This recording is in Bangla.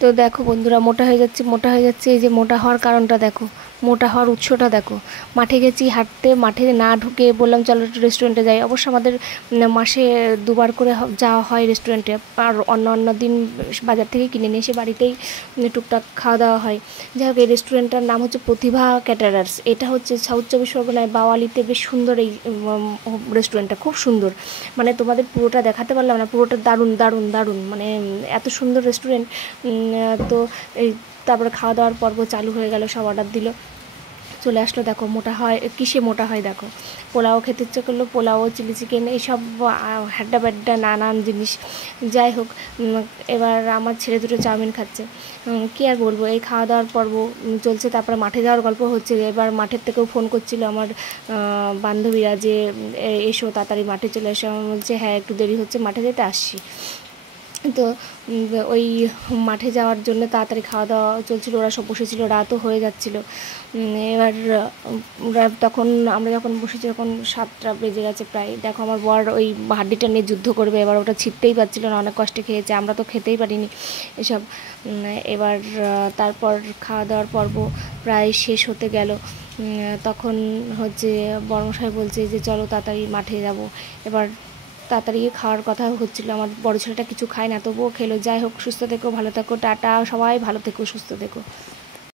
তো দেখো বন্ধুরা, মোটা হয়ে যাচ্ছে মোটা হয়ে যাচ্ছে। এই যে মোটা হওয়ার কারণটা দেখো, মোটা হওয়ার উৎসটা দেখো। মাঠে গেছি হাঁটতে, মাঠে না ঢুকে বললাম চলো একটু রেস্টুরেন্টে যাই। অবশ্য আমাদের মাসে দুবার করে যাওয়া হয় রেস্টুরেন্টে, আর অন্য অন্য দিন বাজার থেকে কিনে নিয়ে এসে বাড়িতেই টুকটাক খাওয়া দাওয়া হয়। যাই হোক, এই রেস্টুরেন্টটার নাম হচ্ছে প্রতিভা ক্যাটারার্স। এটা হচ্ছে সাউথ চব্বিশ পরগনায় বাওয়ালিতে। বেশ সুন্দর এই রেস্টুরেন্টটা, খুব সুন্দর। মানে তোমাদের পুরোটা দেখাতে পারলাম না, পুরোটা দারুণ দারুণ দারুণ, মানে এত সুন্দর রেস্টুরেন্ট। তো এই তারপরে খাওয়া দাওয়ার পর্ব চালু হয়ে গেল, সব অর্ডার দিল, চলে আসলো। দেখো মোটা হয় কিসে মোটা হয় দেখো। পোলাও খেতে ইচ্ছে করলো, পোলাও, চিলি চিকেন, এইসব হ্যাড্ডা ব্যাড্ডা নানান জিনিস। যাই হোক, এবার আমার ছেলে দুটো চাউমিন খাচ্ছে। কী আর বলবো, এই খাওয়া দাওয়ার পর্ব চলছে। তারপরে মাঠে যাওয়ার গল্প হচ্ছে। এবার মাঠের থেকেও ফোন করছিল আমার বান্ধবীরা যে এসো তাড়াতাড়ি মাঠে চলে এসো। আমার বলছে হ্যাঁ একটু দেরি হচ্ছে, মাঠে যেতে আসছি। তো ওই মাঠে যাওয়ার জন্য তাড়াতাড়ি খাওয়া দাওয়া চলছিল, ওরা সব বসেছিল, রাতও হয়ে যাচ্ছিলো। এবার তখন আমরা যখন বসেছি তখন 7টা বেজে গেছে প্রায়। দেখো আমার বর ওই হাড্ডিটা নিয়ে যুদ্ধ করবে, এবার ওটা ছিঁড়তেই পারছিল না, অনেক কষ্টে খেয়েছে, আমরা তো খেতেই পারিনি এসব। এবার তারপর খাওয়া দাওয়ার পর্ব প্রায় শেষ হতে গেল। তখন হচ্ছে বড়মশাই বলছে যে চলো তাড়াতাড়ি মাঠে যাব। এবার তাড়াতাড়ি খাওয়ার কথা হচ্ছিলো। আমার বড় ছেলেটা কিছু খায় না, তবুও খেলো। যাই হোক, সুস্থ থেকো, ভালো থেকো, টাটা, সবাই ভালো থেকো, সুস্থ থেকো।